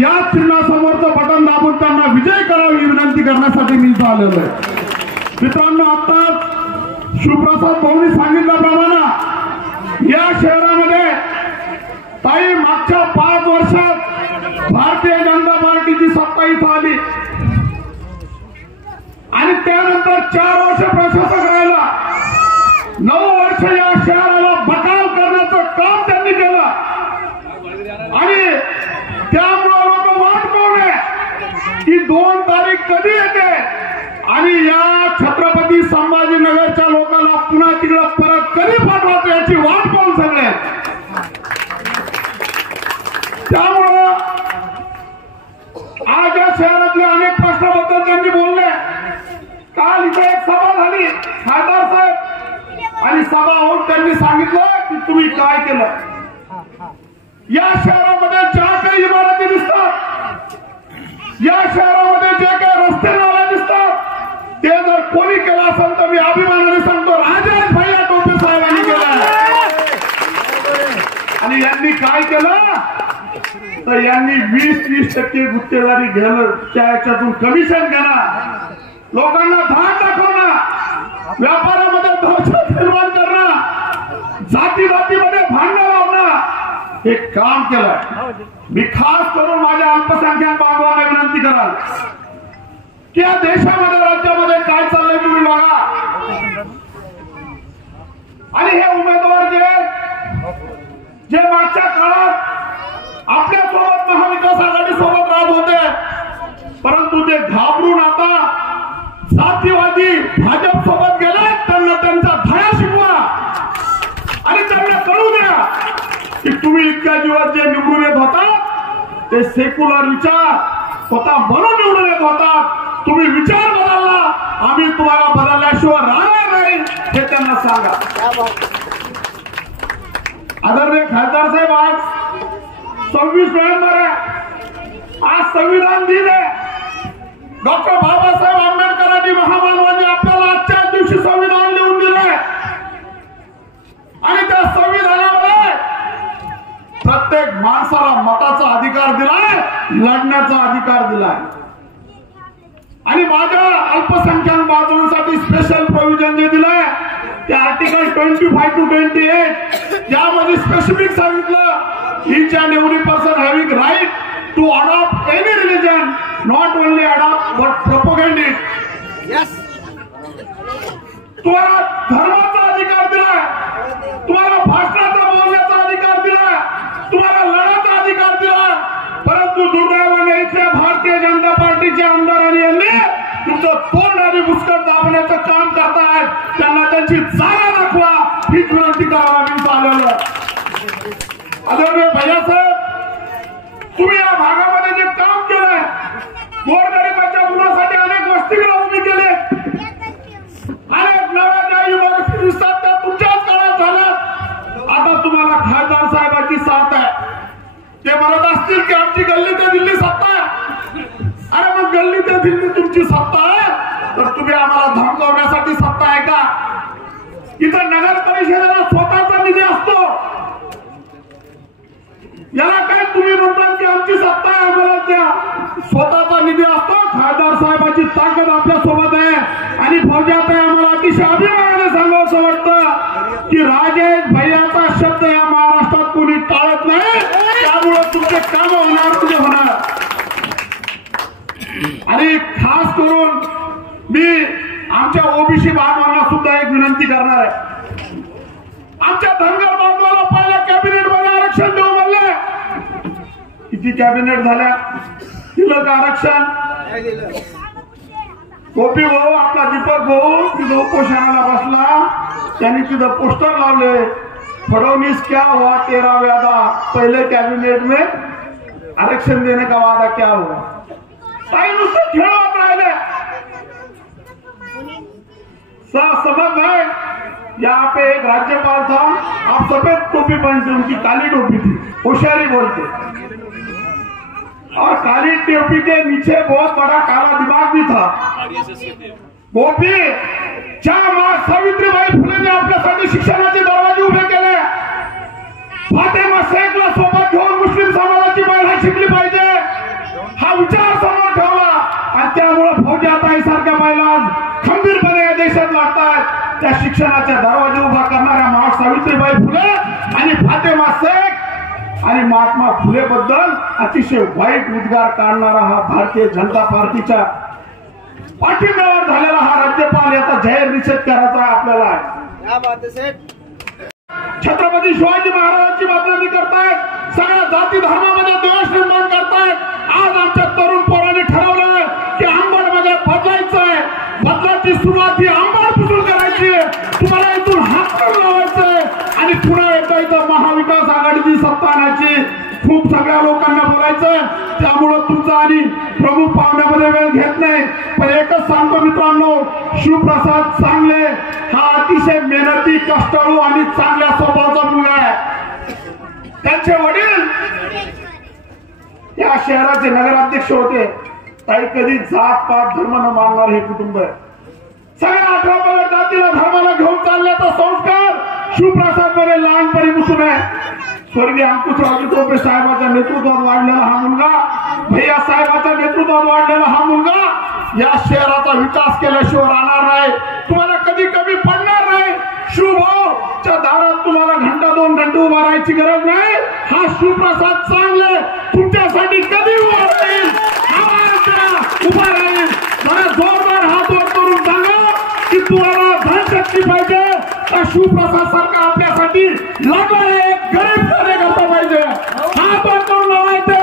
या चिन्हासमोरचं बटन दाबून त्यांना विजय करावी ही विनंती करण्यासाठी मी इथं आलेलो आहे। मित्रांनो, आता शिवप्रसाद भाऊंनी सांगितल्याप्रमाणे या शहरामध्ये ताई मागच्या 5 वर्षात भारतीय जनता पार्टीची सत्ता इथं आली आणि त्यानंतर 4 वर्ष प्रशासक राहिला, 9 वर्ष या शहराला बकाल करण्याचं काम त्यांनी केलं आणि त्यामुळे लोक वाट पाहून आहे की 2 तारीख कधी येते आणि या छत्रपती संभाजीनगरच्या लोकांना पुन्हा तिकडे परत कधी पाठवायचं याची वाट पाहून सगळे। त्यामुळं आज या शहरातल्या अनेक प्रश्नाबद्दल त्यांनी बोलले। काल इथे एक सभा झाली खासदार साहेब आणि सभा होऊन त्यांनी सांगितलं की तुम्ही काय केलं। या शहरामध्ये ज्या काही इमारती दिसतात, या शहरामध्ये जे काही रस्ते नाले दिसतात, ते जर कोणी केलं असेल तर मी अभिमानाने सांगतो राजेश भैया टोपे साहेबांनी केलं। आणि यांनी काय केलं तर यांनी 20-30% गुत्तेदारी घेणं, त्याच्यातून कमिशन घेणं, लोकांना धाक दाखवणं, व्यापारामध्ये दहशत निर्माण करणं, जातीमध्ये भांडण लावणं हे काम केलं। मी खास करून माझ्या अल्पसंख्याक बांधवांना विनंती कराल की या देशामध्ये राज्यामध्ये काय चाललंय तुम्ही बघा। आणि हे उमेदवार जे मागच्या काळात आपल्यासोबत महाविकास आघाडी सोबत राहत होते, परंतु ते घाबरून आता जातीवादी भाजप सोबत गेले, त्यांना त्यांचा धडा शिकवा आणि त्यांना कळू द्या की तुम्ही इतक्या दिवस जे निवडून येत होता ते सेक्युलर विचार स्वतः म्हणून निवडून येत होता, तुम्ही विचार बदलला, आम्ही तुम्हाला बदलल्याशिवाय राहणार नाही हे त्यांना सांगा। आदरणीय खासदार साहेब, आज 26 नोव्हेंबर आहे, आज संविधान दिन आहे। डॉक्टर बाबासाहेब आंबेडकरांनी महामानवांनी आपल्याला आजच्या दिवशी संविधान लिहून दिलंय आणि त्या संविधानामध्ये प्रत्येक माणसाला मताचा अधिकार दिलाय, लढण्याचा अधिकार दिलाय आणि माझ्या अल्पसंख्याक बांधवांसाठी स्पेशल प्रोव्हिजन जे दिलंय ते आर्टिकल 25 to 28 यामध्ये स्पेसिफिक सांगितलं each and every person having right to adopt any religion, not only adopt but propagate it. Yes. तुम्हाला धर्माचा अधिकार दिलाय, तुम्हाला भाषणाचा बोलण्याचा अधिकार दिलाय, तुम्हाला लढाचा अधिकार दिलाय, परंतु दुर्दैवाने इथल्या भारतीय जनता पार्टीचे आमदारांनी यांनी तुमचं तोंड आणि मुस्कट दाबण्याचं काम करतायत, त्यांना त्यांची जागा दाखवा ही विनंती करायला मी आलेलो आहे। आदरणीय भैयासाहेब, तुम्ही या भागामध्ये जे काम केलंय, गोरगरिबाच्या मुलासाठी अनेक वसतिगृह उभी केली, अनेक नव्या ज्या इमारती दिसतात त्या तुमच्याच काळात झाल्यात। आता तुम्हाला खासदार साहेबांची साथ आहे, ते म्हणत असतील की आमची गल्ली ते दिल्ली सत्ता आहे। अरे मग गल्ली ते दिल्ली तुमची सत्ता आहे तर तुम्ही आम्हाला धमकावण्यासाठी सत्ता आहे का? इथं नगर परिषदेला स्वतःचा निधी असतो, याला काय तुम्ही म्हणतात की आमची सत्ता आहे आम्हाला द्या, स्वतःचा निधी असतो। खासदार साहेबांची ताकद आपल्या सोबत आहे आणि फौजात आहे। आम्हाला अतिशय अभिमानाने सांगावं वाटतं की राजेश भैयाचा शब्द या महाराष्ट्रात कोणी टाळत नाही, त्यामुळे तुमचे काम होणार म्हणजे होणार। आणि खास करून मी आमच्या ओबीसी बांधवांना सुद्धा एक विनंती करणार आहे, आमच्या धनगर बांधवाला पहिल्या कॅबिनेट मध्ये आरक्षण देऊ म्हणले, किती कॅबिनेट झाल्या, दिलं का आरक्षण? गोपी भाऊ आपला दीपक भाऊ तिथं उपोषणाला बसला, त्यांनी तिथं पोस्टर लावले, फडणवीस क्या हुआ तेरा वादा, पहले कैबिनेट में आरक्षण देने का वादा क्या हुआ? ताई नुसतं खेळत राहिले। समझ भाई, यहाँ पे एक राज्यपाल था, आप सफेद टोपी पहनते, उनकी काली टोपी थी, होशियारी बोलते, और काली टोपी के नीचे बहुत बड़ा काला दिमाग भी था। गोपी, ज्या माँ सावित्रीबाई फुलेंनी आपल्यासाठी शिक्षणाचे दरवाजे उभे केले, फातेमा शेखला सोबत घेऊन मुस्लिम समाजाची महिला शिकली पाहिजे, त्या शिक्षणाच्या दरवाजे उभा करणाऱ्या महात्मा सावित्रीबाई फुले आणि फातेमा शेख आणि महात्मा फुले बद्दल अतिशय वाईट उद्गार काढणारा हा भारतीय जनता पार्टीच्या पाठिंब्यावर झालेला हा राज्यपाल याचा जाहीर निषेध करायचा आपल्याला. छत्रपती शिवाजी महाराजांची बदनामी करतायत, सगळ्या जाती धर्मामध्ये द्वेष निर्माण करतायत. आज आमच्या तरुण पोरांनी ठरवलंय की अंबडमध्ये बदलायचंय. बदलाची सुरुवात ही अंबडपासून करायची. तुम्हाला इथून हात लावायचंय आणि पुन्हा एकदा इथं महाविकास आघाडीची सत्ता आणायची. खूप सगळ्या लोकांना बोलायचंय, त्यामुळं तुमचा आणि प्रमुख पाहुण्यामध्ये वेळ घेत नाही. पण एकच सांगतो मित्रांनो, शिवप्रसाद सांगले हा अतिशय मेहनती, कष्टाळू आणि चांगल्या स्वभावाचा मुलगा आहे. त्यांचे वडील या शहराचे नगराध्यक्ष होते. काही कधी जात पात धर्म न मानणार हे कुटुंब आहे. सगळ्या 18 पगड जातीला धर्माला घेऊन चालण्याचा संस्कार शिवप्रसाद मध्ये लहानपणी घुसून आहे. स्वर्गीय अंकुशरावजी टोपे साहेबांच्या नेतृत्वात वाढलेला हा मुलगा, भैया साहेबांच्या नेतृत्वात वाढलेला हा मुलगा या शहराचा विकास केल्याशिवाय राहणार नाही. तुम्हाला कधी कमी पडणार नाही. शिवभाऊच्या दारात तुम्हाला घंटा 2 घंटे उभा राहायची गरज नाही. हा शिवप्रसाद चांगले तुमच्यासाठी कधी उभा राहील, उभा राहील. जरा जोरदार हात वर करून सांगा की तुम्हाला धनशक्ती पाहिजे तर शिवप्रसाद सारखा आपल्यासाठी लढणारा एक गरीब कार्यकर्ता पाहिजे. हात वर करून लावायचं.